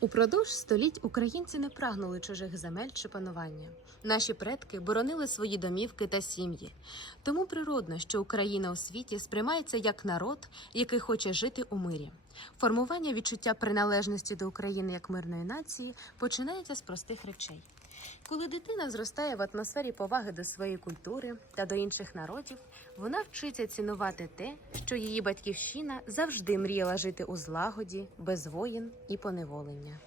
Упродовж століть українці не прагнули чужих земель чи панування. Наші предки боронили свої домівки та сім'ї. Тому природно, що Україна у світі сприймається як народ, який хоче жити у мирі. Формування відчуття приналежності до України як мирної нації починається з простих речей. Коли дитина зростає в атмосфері поваги до своєї культури та до інших народів, вона вчиться цінувати те, що її батьківщина завжди мріяла жити у злагоді, без воїн і поневолення.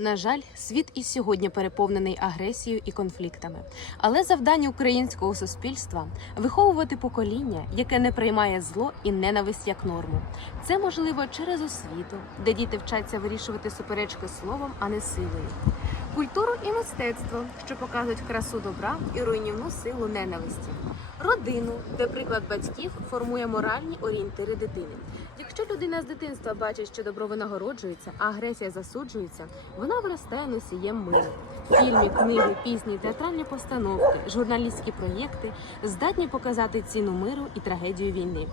На жаль, світ і сьогодні переповнений агресією і конфліктами. Але завдання українського суспільства виховувати покоління, яке не приймає зло і ненависть як норму. Це можливо через освіту, де діти вчаться вирішувати суперечки словом, а не силою. Культуру і мистецтво, що показують красу добра і руйнівну силу ненависті. Родину, де приклад батьків формує моральні орієнтири дитини. Якщо людина з дитинства бачить, що добро винагороджується, а агресія засуджується, вона виростає носієм миру. Фільми, книги, пісні, театральні постановки, журналістські проєкти здатні показати ціну миру і трагедію війни.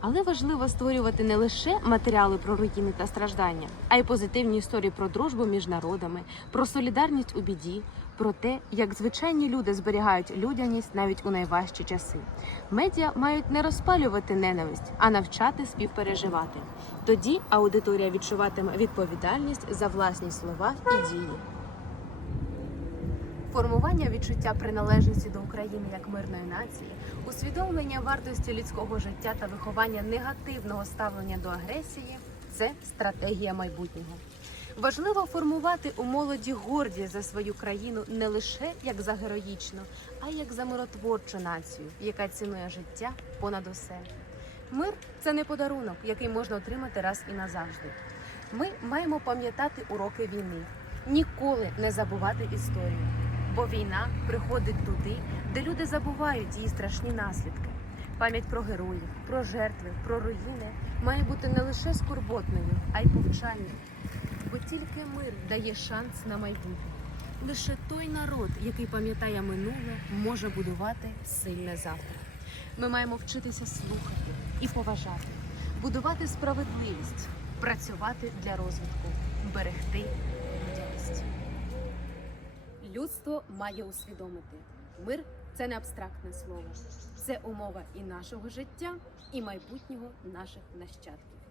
Але важливо створювати не лише матеріали про руїни та страждання, а й позитивні історії про дружбу між народами, про солідарність у біді, про те, як звичайні люди зберігають людяність навіть у найважчі часи. Медіа мають не розпалювати ненависть, а навчати співпереживати. Тоді аудиторія відчуватиме відповідальність за власні слова і дії. Формування відчуття приналежності до України як мирної нації, усвідомлення вартості людського життя та виховання негативного ставлення до агресії це стратегія майбутнього. Важливо формувати у молоді гордість за свою країну не лише як за героїчну, а як за миротворчу націю, яка цінує життя понад усе. Мир це не подарунок, який можна отримати раз і назавжди. Ми маємо пам'ятати уроки війни, ніколи не забувати історію. Бо війна приходить туди, де люди забувають її страшні наслідки. Пам'ять про героїв, про жертви, про руїни має бути не лише скорботною, а й повчальною. Бо тільки мир дає шанс на майбутнє. Лише той народ, який пам'ятає минуле, може будувати сильне завтра. Ми маємо вчитися слухати і поважати, будувати справедливість, працювати для розвитку, берегти людяність. Людство має усвідомити, мир це не абстрактне слово, це умова і нашого життя, і майбутнього наших нащадків.